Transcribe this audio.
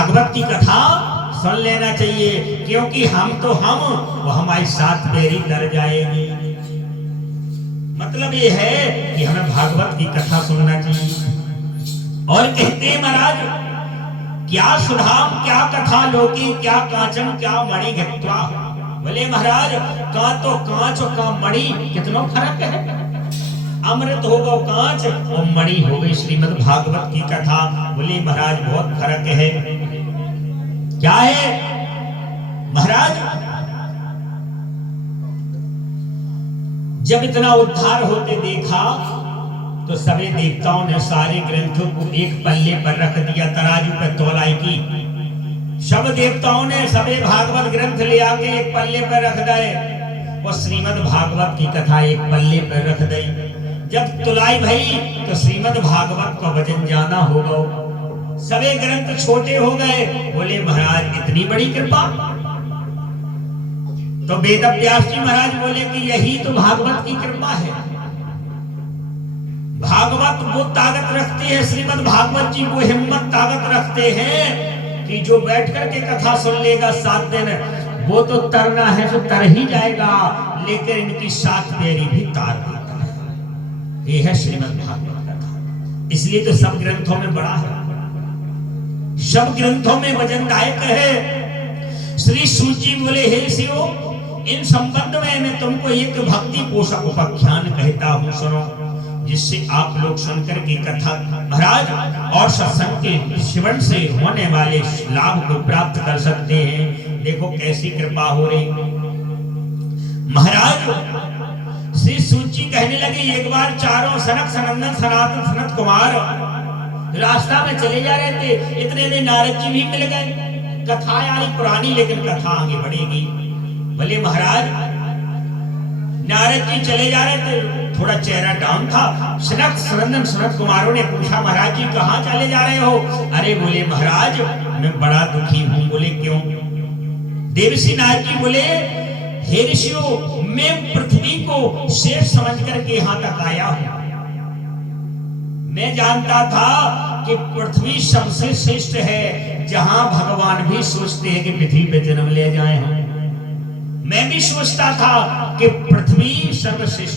भागवत की कथा सुन लेना चाहिए, क्योंकि हम तो हम वो हमारी साथ बेरी तर जाएगी। मतलब ये है कि हमें भागवत की कथा सुनना चाहिए। और कहते हैं महाराज, क्या सुधाम क्या कथा लोकी, क्या कांचन क्या मणि घित्वा। बोले महाराज, का तो कांच और का मणि कितना फर्क है। अमृत होगा कांच और मणि हो गई श्रीमद् भागवत की कथा। बोले महाराज बहुत फर्क है। क्या है महाराज, जब इतना उद्धार होते देखा तो सभी देवताओं ने सारे ग्रंथों को एक पल्ले पर रख दिया, तराजू पर तौलाई की। सब देवताओं ने सभी भागवत ग्रंथ ले आके एक पल्ले पर रख दिए और श्रीमद् भागवत की कथा एक पल्ले पर रख दी। जब तुलाई भई तो श्रीमद् भागवत का वजन जाना होगा, सभी ग्रंथ छोटे हो गए। बोले महाराज इतनी बड़ी कृपा। तो वेद व्यास जी महाराज बोले कि यही तो भागवत की कृपा है। भागवत वो ताकत रखते हैं, श्रीमद् भागवत जी वो हिम्मत ताकत रखते हैं कि जो बैठ करके कथा सुन लेगा 7 दिन, वो तो तरना है तो तर ही जाएगा, लेकिन इनकी 7 पैरी भी तार देता है। ये है श्रीमद् भागवत कथा। इसलिए तो सब ग्रंथों में बड़ा है, सब ग्रंथों में वजनदायक है। श्री सूची बोले हे शिव, इन संबंध में मैं तुमको एक भक्ति पोषक उपाख्यान कहता हूं, सुनो, जिससे आप लोग सुनकर की कथा महाराज और सत्संग के श्रवण से होने वाले लाभ को प्राप्त कर सकते हैं। देखो कैसी कृपा हो रही। महाराज श्री सूची कहने लगे, एक बार चारों सनक सनंदन सनातन सनत कुमार रास्ता में चले जा रहे थे, इतने में नारद जी भी मिल गए। कथा यानी पुरानी, लेकिन कथा आगे बढ़ेगी। भले महाराज नारद जी चले जा रहे थे, थोड़ा चेहरा डाउन था। सनक सनंदन सनत कुमारों ने पूछा, महाराज जी कहाँ चले जा रहे हो। अरे बोले महाराज मैं बड़ा दुखी हूँ। बोले क्यों। देवसी नारद जी बोले, हे ऋषियों, मैं पृथ्वी को शेष समझ करके यहाँ तक आया हूँ। मैं जानता था कि पृथ्वी सबसे श्रेष्ठ है, जहां भगवान भी सोचते हैं कि पृथ्वी पे जन्म ले जाए हम। मैं भी सोचता था कि पृथ्वी सर्वश्रेष्ठ